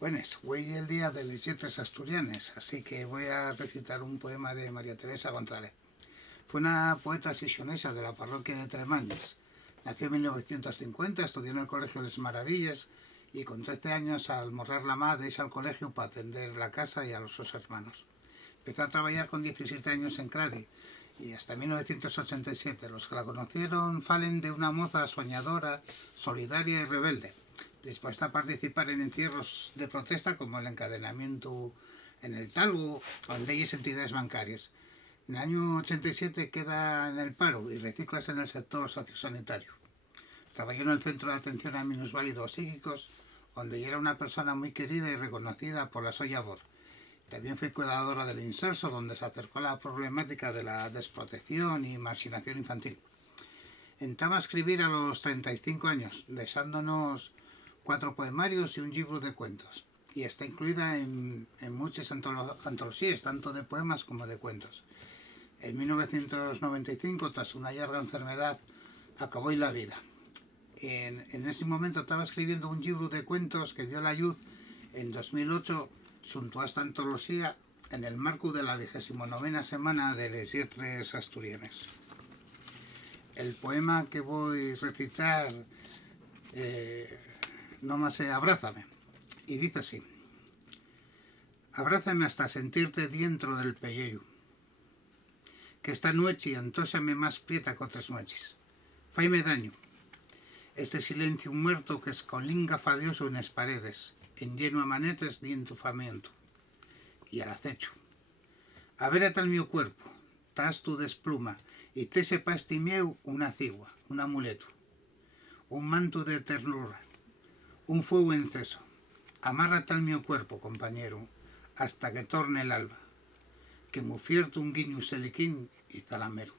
Buenas, hoy es el día de las letras asturianas, así que voy a recitar un poema de María Teresa González. Fue una poeta sisionesa de la parroquia de Tremañes. Nació en 1950, estudió en el Colegio de las Maravillas y con 13 años, al morrer la madre, irse al colegio para atender la casa y a los dos hermanos. Empezó a trabajar con 17 años en Cradi y hasta 1987. Los que la conocieron falen de una moza soñadora, solidaria y rebelde, dispuesta a participar en encierros de protesta como el encadenamiento en el Talgo o en leyes entidades bancarias. En el año 87 queda en el paro y reciclas en el sector sociosanitario. Trabajó en el Centro de Atención a Minusválidos Psíquicos, donde era una persona muy querida y reconocida por la Soya Bor. También fue cuidadora del Inserso, donde se acercó a la problemática de la desprotección y marginación infantil. Entraba a escribir a los 35 años, dejándonos 4 poemarios y un libro de cuentos. Y está incluida en muchas antologías, tanto de poemas como de cuentos. En 1995, tras una larga enfermedad, acabó la vida. En ese momento estaba escribiendo un libro de cuentos que dio la luz en 2008 junto a esta antología en el marco de la 29ª semana de les Lletres Asturianes. El poema que voy a recitar nomás abrázame, y dice así: abrázame hasta sentirte dentro del pellejo, que esta noche antóxame más prieta que otras noches. Faime daño este silencio muerto que escolinga fadioso en las paredes, en lleno amaneces de entufamiento, y al acecho. A ver tal mi cuerpo, tas tu despluma, y te sepa este mieu una cigua, un amuleto, un manto de ternura, un fuego enceso. Amarra tal mi cuerpo, compañero, hasta que torne el alba, que mu fierto un guiño seliquín y zalamero.